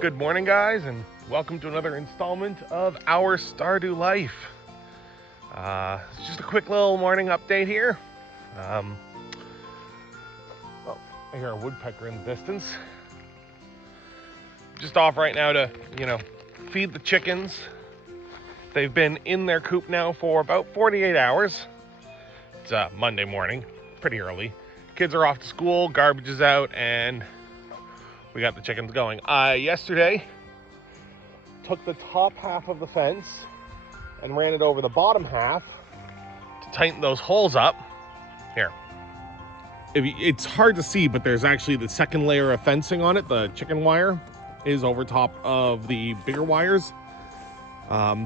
Good morning, guys, and welcome to another installment of our Stardew life. It's just a quick little morning update here. Oh, I hear a woodpecker in the distance. Just off right now to, feed the chickens. They've been in their coop now for about 48 hours. It's Monday morning, pretty early. Kids are off to school, garbage is out, and we got the chickens going. Yesterday, took the top half of the fence and ran it over the bottom half to tighten those holes up. Here. It's hard to see, but there's actually the second layer of fencing on it. The chicken wire is over top of the bigger wires.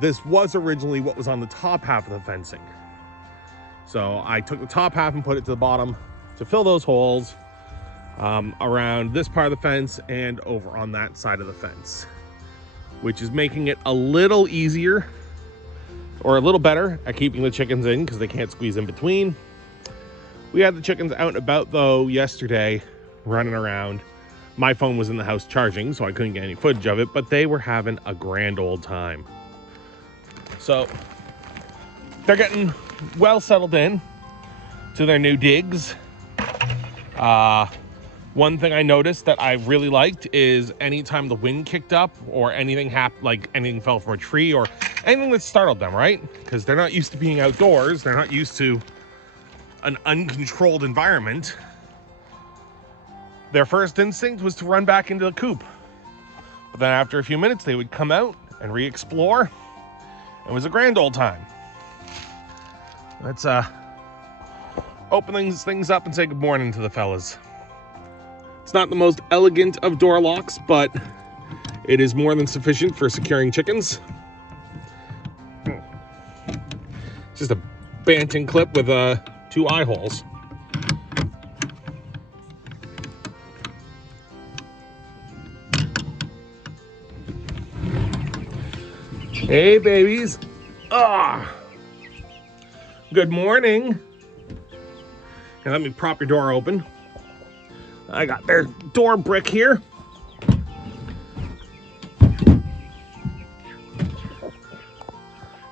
This was originally what was on the top half of the fencing. So I took the top half and put it to the bottom to fill those holes around this part of the fence and over on that side of the fence, which is making it a little easier or a little better at keeping the chickens in because they can't squeeze in between. We had the chickens out and about though yesterday, running around. My phone was in the house charging, so I couldn't get any footage of it, but they were having a grand old time. So they're getting well settled in to their new digs. One thing I noticed that I really liked is anytime the wind kicked up or anything happened, like anything fell from a tree or anything that startled them, right? Because they're not used to being outdoors. They're not used to an uncontrolled environment. Their first instinct was to run back into the coop. But then after a few minutes, they would come out and re-explore. It was a grand old time. Let's open things up and say good morning to the fellas. It's not the most elegant of door locks, but it is more than sufficient for securing chickens. It's just a banting clip with 2 eye holes. Hey, babies. Good morning. Now let me prop your door open. I got their door brick here.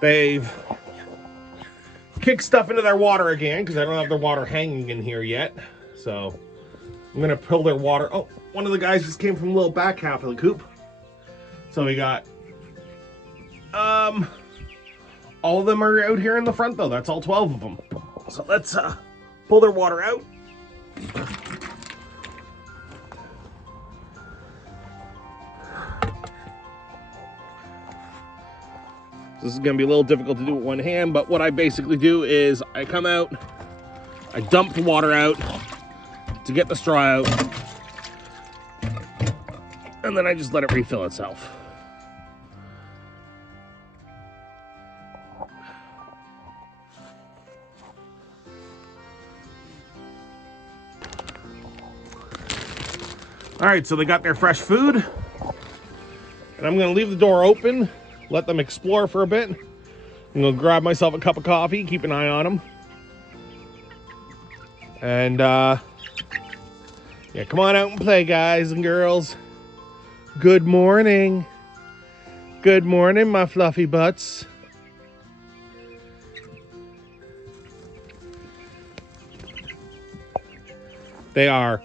They've kicked stuff into their water again because I don't have their water hanging in here yet. So I'm gonna pull their water. Oh, one of the guys just came from the little back half of the coop. So we got all of them are out here in the front though. That's all 12 of them. So let's pull their water out. This is gonna be a little difficult to do with one hand, but what I basically do is I come out, I dump the water out to get the straw out, and then I just let it refill itself. All right, so they got their fresh food, and I'm gonna leave the door open, let them explore for a bit. I'm gonna grab myself a cup of coffee, keep an eye on them. And yeah, come on out and play, guys and girls. Good morning. Good morning, my fluffy butts. They are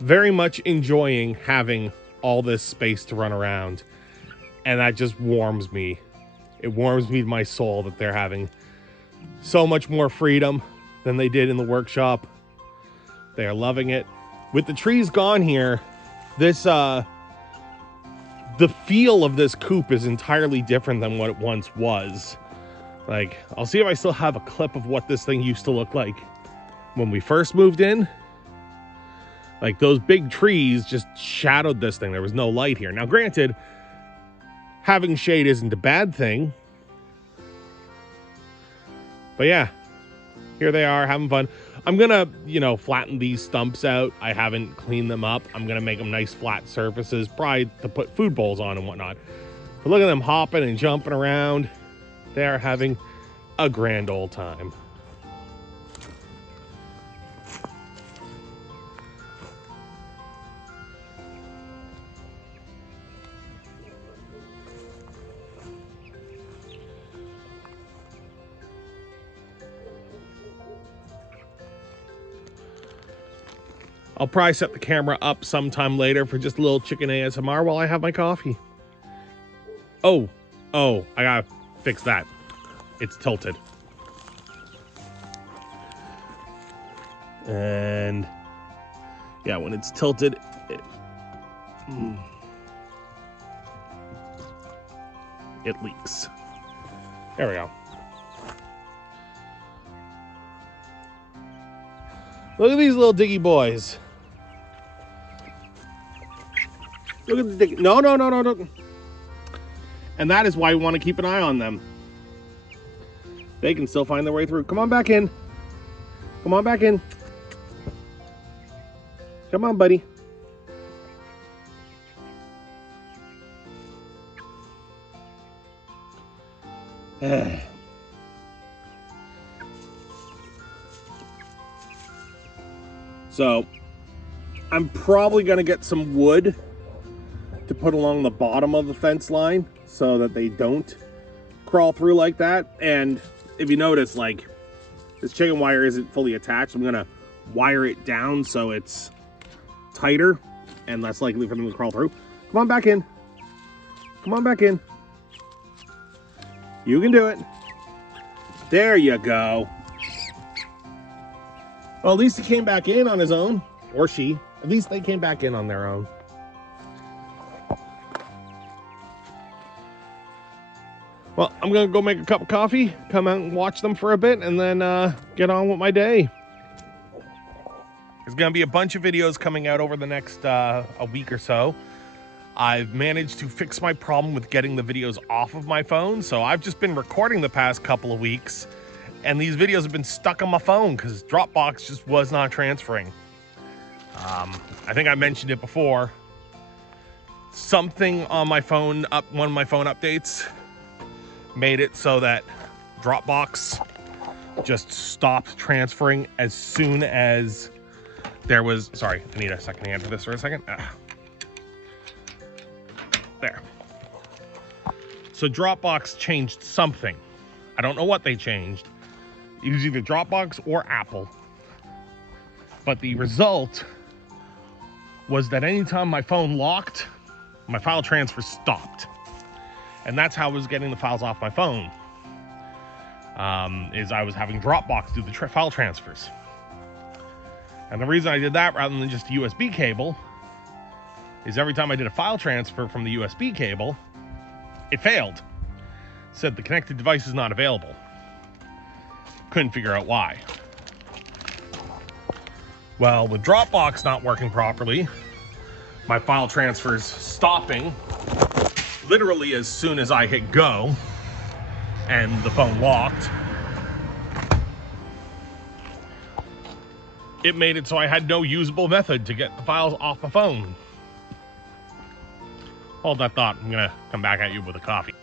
very much enjoying having all this space to run around, and that just warms me. It warms me to my soul that they're having so much more freedom than they did in the workshop. They are loving it. With the trees gone here, this the feel of this coop is entirely different than what it once was. Like, I'll see if I still have a clip of what this thing used to look like when we first moved in. Like, those big trees just shadowed this thing. There was no light here. Now, granted, having shade isn't a bad thing. But yeah, here they are having fun. I'm gonna, flatten these stumps out. I haven't cleaned them up. I'm gonna make them nice flat surfaces, probably to put food bowls on and whatnot. But look at them hopping and jumping around. They are having a grand old time. I'll probably set the camera up sometime later for just a little chicken ASMR while I have my coffee. Oh, I gotta fix that. It's tilted. And yeah, when it's tilted, it leaks. There we go. Look at these little diggy boys. Look at the diggy. No. And that is why we want to keep an eye on them. They can still find their way through. Come on back in. Come on back in. Come on, buddy. So, I'm probably going to get some wood to put along the bottom of the fence line so that they don't crawl through like that. And if you notice, like, this chicken wire isn't fully attached. I'm going to wire it down so it's tighter and less likely for them to crawl through. Come on back in. Come on back in. You can do it. There you go. Well, at least he came back in on his own. Or she. At least they came back in on their own. Well, I'm going to go make a cup of coffee, come out and watch them for a bit, and then get on with my day. There's going to be a bunch of videos coming out over the next a week or so. I've managed to fix my problem with getting the videos off of my phone, so I've just been recording the past couple of weeks, and these videos have been stuck on my phone because Dropbox just was not transferring. I think I mentioned it before. Something on my phone, one of my phone updates, made it so that Dropbox just stopped transferring as soon as there was... Sorry, I need a second to answer this for a second. There. So Dropbox changed something. I don't know what they changed. It was either Dropbox or Apple. But the result was that anytime my phone locked, my file transfer stopped. And that's how I was getting the files off my phone. Is I was having Dropbox do the file transfers. And the reason I did that rather than just a USB cable is every time I did a file transfer from the USB cable, it failed. Said the connected device is not available. Couldn't figure out why. Well, with Dropbox not working properly, my file transfers stopping literally as soon as I hit go and the phone locked, it made it so I had no usable method to get the files off my phone. Hold that thought. I'm gonna come back at you with a coffee.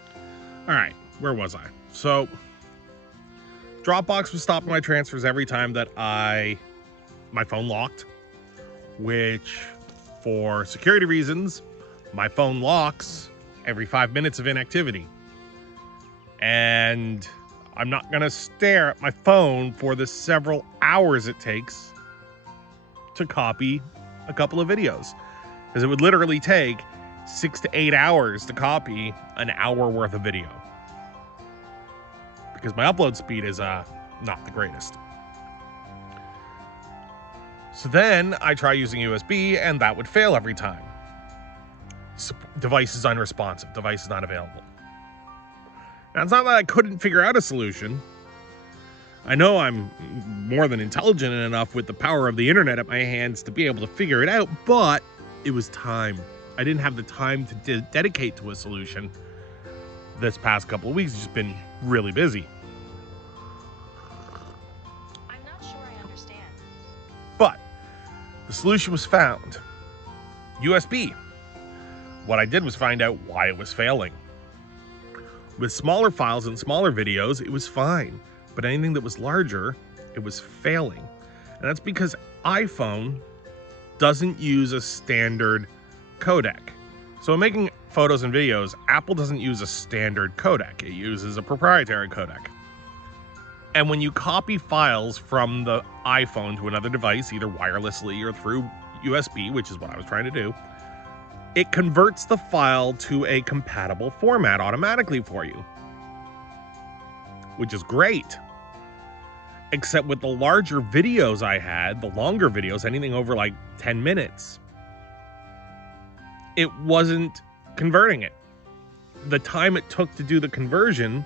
All right, where was I? So Dropbox was stopping my transfers every time that my phone locked, which for security reasons, my phone locks every 5 minutes of inactivity. And I'm not gonna stare at my phone for the several hours it takes to copy a couple of videos, because it would literally take 6 to 8 hours to copy an hour worth of video, because my upload speed is not the greatest. So then I try using USB and that would fail every time. Device is unresponsive, device is not available. Now, it's not that I couldn't figure out a solution. I know I'm more than intelligent enough with the power of the internet at my hands to be able to figure it out, but it was time. I didn't have the time to dedicate to a solution. This past couple of weeks, it's just been really busy. I'm not sure I understand. But the solution was found. USB. What I did was find out why it was failing. With smaller files and smaller videos, it was fine. But anything that was larger, it was failing. And that's because iPhone doesn't use a standard codec. So in making photos and videos, Apple doesn't use a standard codec. It uses a proprietary codec. And when you copy files from the iPhone to another device, either wirelessly or through USB, which is what I was trying to do, it converts the file to a compatible format automatically for you, which is great. Except with the larger videos I had, the longer videos, anything over like 10 minutes, it wasn't converting it. The time it took to do the conversion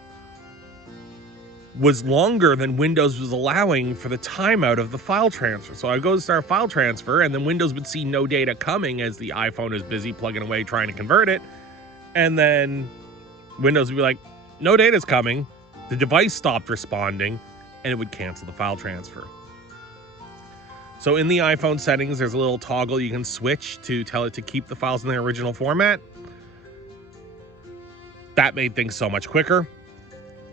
was longer than Windows was allowing for the timeout of the file transfer. So I go to start file transfer, and then Windows would see no data coming as the iPhone is busy plugging away trying to convert it. And then Windows would be like, no data's coming. The device stopped responding, and it would cancel the file transfer. So in the iPhone settings, there's a little toggle you can switch to tell it to keep the files in their original format. That made things so much quicker.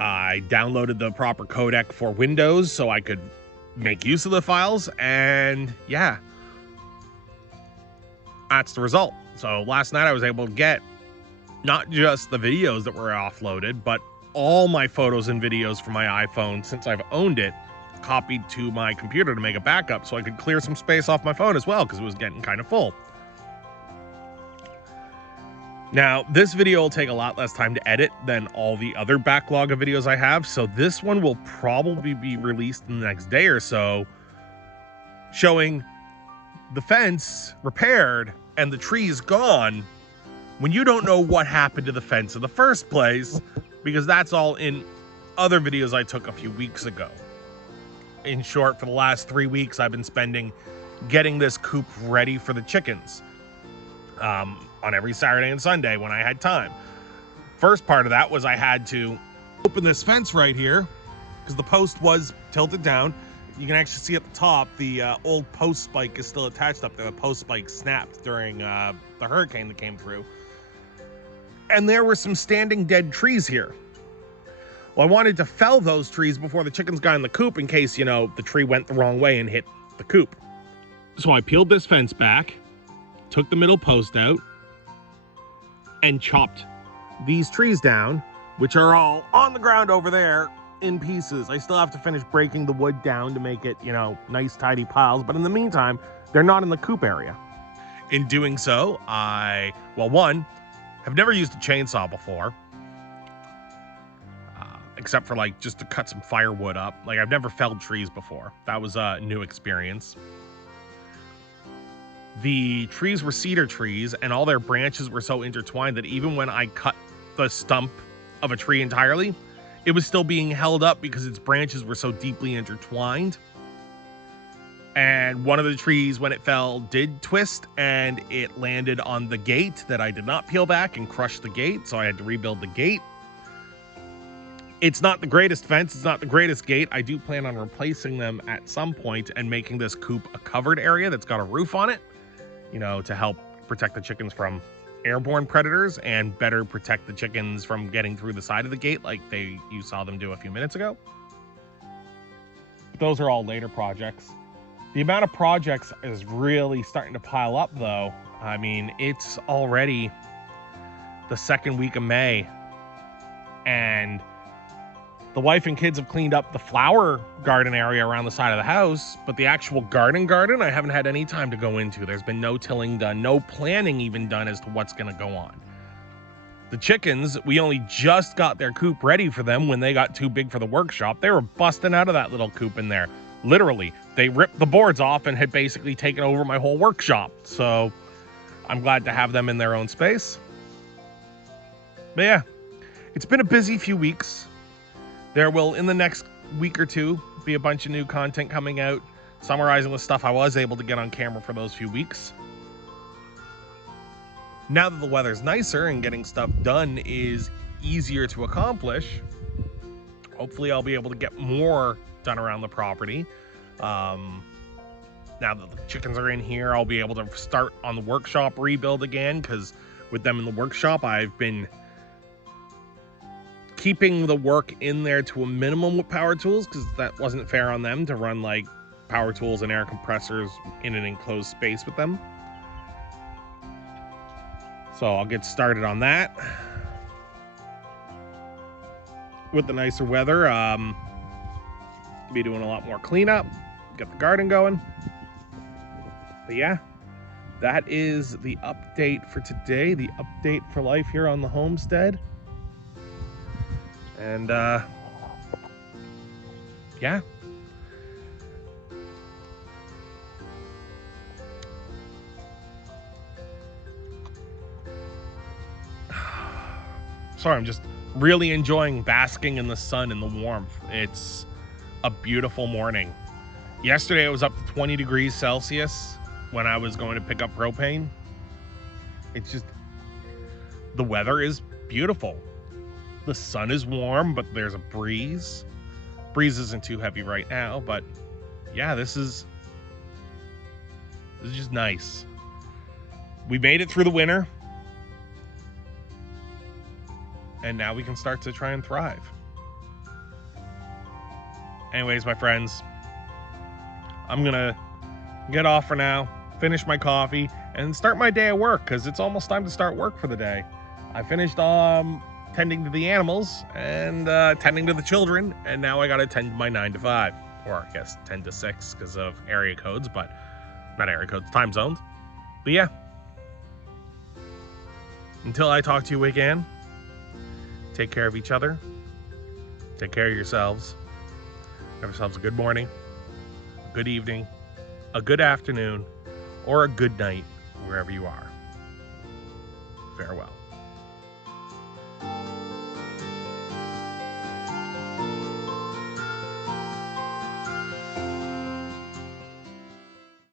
I downloaded the proper codec for Windows so I could make use of the files, and yeah, that's the result. So last night I was able to get not just the videos that were offloaded, but all my photos and videos from my iPhone since I've owned it, copied to my computer to make a backup so I could clear some space off my phone as well, because it was getting kind of full. Now, this video will take a lot less time to edit than all the other backlog of videos I have, so this one will probably be released in the next day or so, showing the fence repaired and the trees gone when you don't know what happened to the fence in the first place, because that's all in other videos I took a few weeks ago. In short, for the last 3 weeks, I've been spending getting this coop ready for the chickens. On every Saturday and Sunday when I had time. First part of that was I had to open this fence right here because the post was tilted down. You can actually see at the top the old post spike is still attached up there. The post spike snapped during the hurricane that came through. And there were some standing dead trees here. Well, I wanted to fell those trees before the chickens got in the coop in case, you know, the tree went the wrong way and hit the coop. So I peeled this fence back, took the middle post out, and chopped these trees down, which are all on the ground over there in pieces. I still have to finish breaking the wood down to make it, you know, nice tidy piles, but in the meantime, they're not in the coop area. In doing so, one, have never used a chainsaw before, except for like just to cut some firewood up. Like, I've never felled trees before. That was a new experience. The trees were cedar trees, and all their branches were so intertwined that even when I cut the stump of a tree entirely, it was still being held up because its branches were so deeply intertwined. And one of the trees, when it fell, did twist, and it landed on the gate that I did not peel back and crushed the gate, so I had to rebuild the gate. It's not the greatest fence, it's not the greatest gate. I do plan on replacing them at some point and making this coop a covered area that's got a roof on it, you know, to help protect the chickens from airborne predators and better protect the chickens from getting through the side of the gate like you saw them do a few minutes ago. Those are all later projects. The amount of projects is really starting to pile up, though. I mean, it's already the second week of May, and the wife and kids have cleaned up the flower garden area around the side of the house, but the actual garden, I haven't had any time to go into. There's been no tilling done, no planning even done as to what's going to go on. The chickens, we only just got their coop ready for them when they got too big for the workshop. They were busting out of that little coop in there. Literally, they ripped the boards off and had basically taken over my whole workshop. So I'm glad to have them in their own space. But yeah, it's been a busy few weeks. There will, in the next week or two, be a bunch of new content coming out, summarizing the stuff I was able to get on camera for those few weeks. Now that the weather's nicer and getting stuff done is easier to accomplish, hopefully I'll be able to get more done around the property. Now that the chickens are in here, I'll be able to start on the workshop rebuild again, because with them in the workshop, I've been keeping the work in there to a minimum with power tools, because that wasn't fair on them to run like power tools and air compressors in an enclosed space with them. So I'll get started on that. With the nicer weather, be doing a lot more cleanup, get the garden going. But yeah, that is the update for today, the update for life here on the homestead. And yeah. Sorry, I'm just really enjoying basking in the sun and the warmth. It's a beautiful morning. Yesterday it was up to 20 degrees Celsius when I was going to pick up propane. It's just, the weather is beautiful. The sun is warm, but there's a breeze. Breeze isn't too heavy right now, but yeah, this is just nice. We made it through the winter, and now we can start to try and thrive. Anyways, my friends, I'm gonna get off for now, finish my coffee, and start my day at work, because it's almost time to start work for the day. I finished tending to the animals and tending to the children, and now I gotta tend to my 9 to 5, or I guess 10 to 6 because of area codes, but not area codes, time zones. But yeah, until I talk to you again, take care of each other, take care of yourselves, have yourselves a good morning, a good evening, a good afternoon, or a good night wherever you are. Farewell.